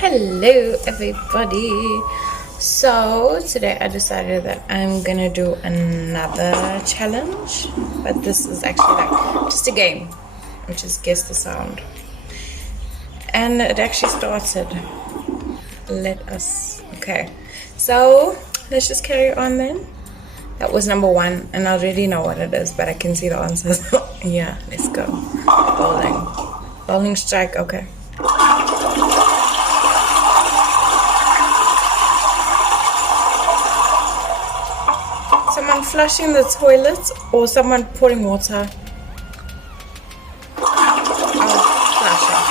Hello everybody. So today I decided that I'm gonna do another challenge, but this is actually like just a game, which is guess the sound. And it actually started. Okay, so let's just carry on then. That was number one, and I already know what it is, but I can see the answers. Yeah, let's go. Bowling strike, okay. Someone flushing the toilet or someone pouring water? Oh, flushing.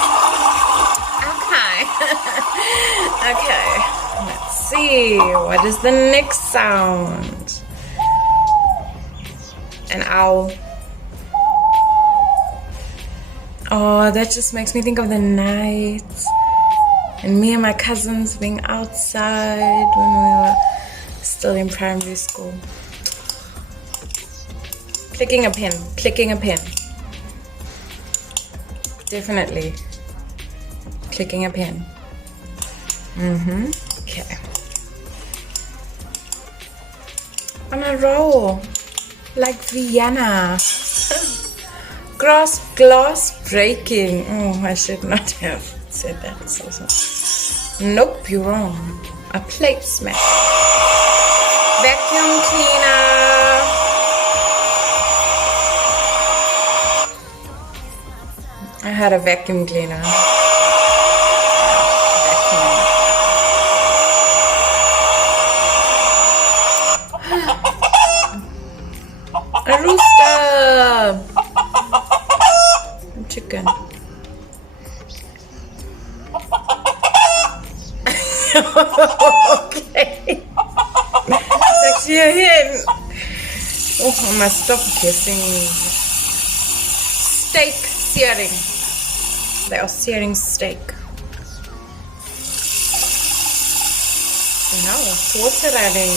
Okay. Okay. Let's see. What is the next sound? An owl. Oh, that just makes me think of the night. And me and my cousins being outside when we were still in primary school. Clicking a pen. Definitely. Clicking a pen. Okay. On a roll. Like Vienna. Glass breaking. Oh, I should not have said that. So. Nope, you're wrong. A plate smash. Vacuum cleaner. I had a vacuum cleaner. A rooster. A chicken. Okay. It's actually a hen. Oh, I must stop guessing. Steak searing. They are searing steak. No, it's water running.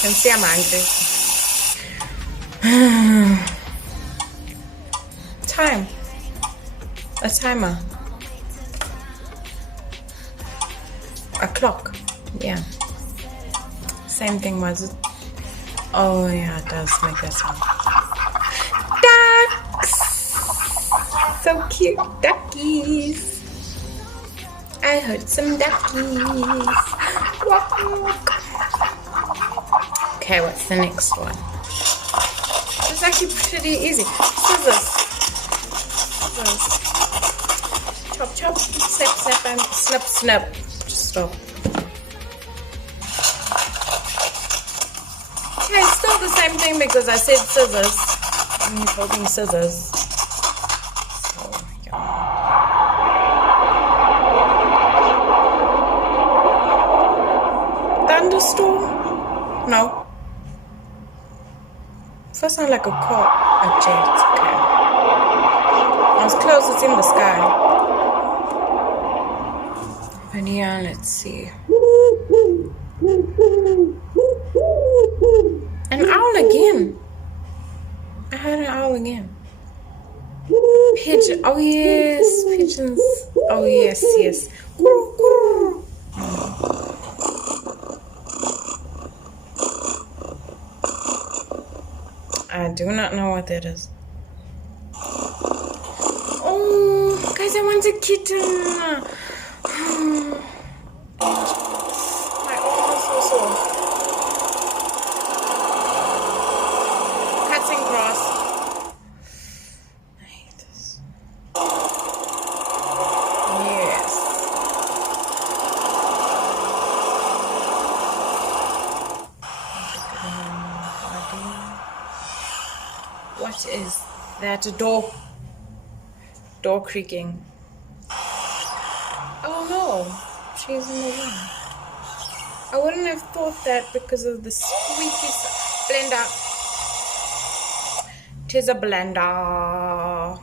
Can see I'm hungry. Time. A timer. A clock. Yeah. Same thing, was it? Oh yeah, it does make that sound. Ducks! So cute. Duckies. I heard some duckies. Walk, walk. Okay, what's the next one? It's actually pretty easy. Scissors. Chop, chop. Snap, snap, and snap, snap. Just stop. Okay, it's still the same thing because I said scissors. And you're holding scissors. So, yeah. Thunderstorm? No. First sound like a car. A jet. Okay. I was close, it's in the sky. And yeah, let's see. An owl again. I heard an owl again. Pigeon. Oh yes, pigeons. Oh yes, yes. I do not know what that is. Oh, guys, I want a kitten. My arm is so sore. Cutting grass. I hate this. Yes. What is that? Door creaking. Oh no, she's in the room. I wouldn't have thought that because of the squeaky blender. Tis a blender.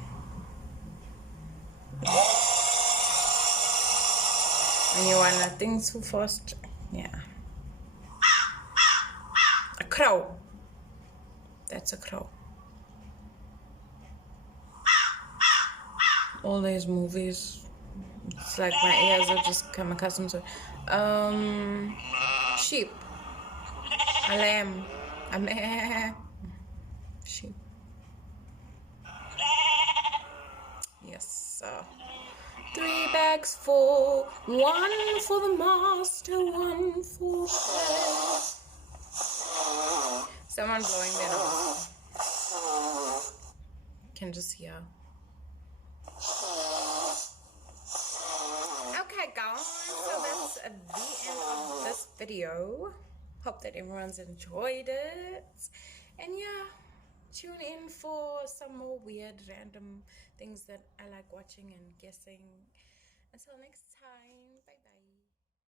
When you want nothing too fast, yeah. A crow. That's a crow. All these movies, it's It's like my ears have just become accustomed to it. Sheep. A lamb. A meh. Sheep. Yes. 3 bags full. 1 for the master, 1 for her. Someone blowing their nose. Can just hear. Okay, guys. So that's the end of this video. Hope that everyone's enjoyed it. And yeah, tune in for some more weird, random things that I like watching and guessing. Until next time.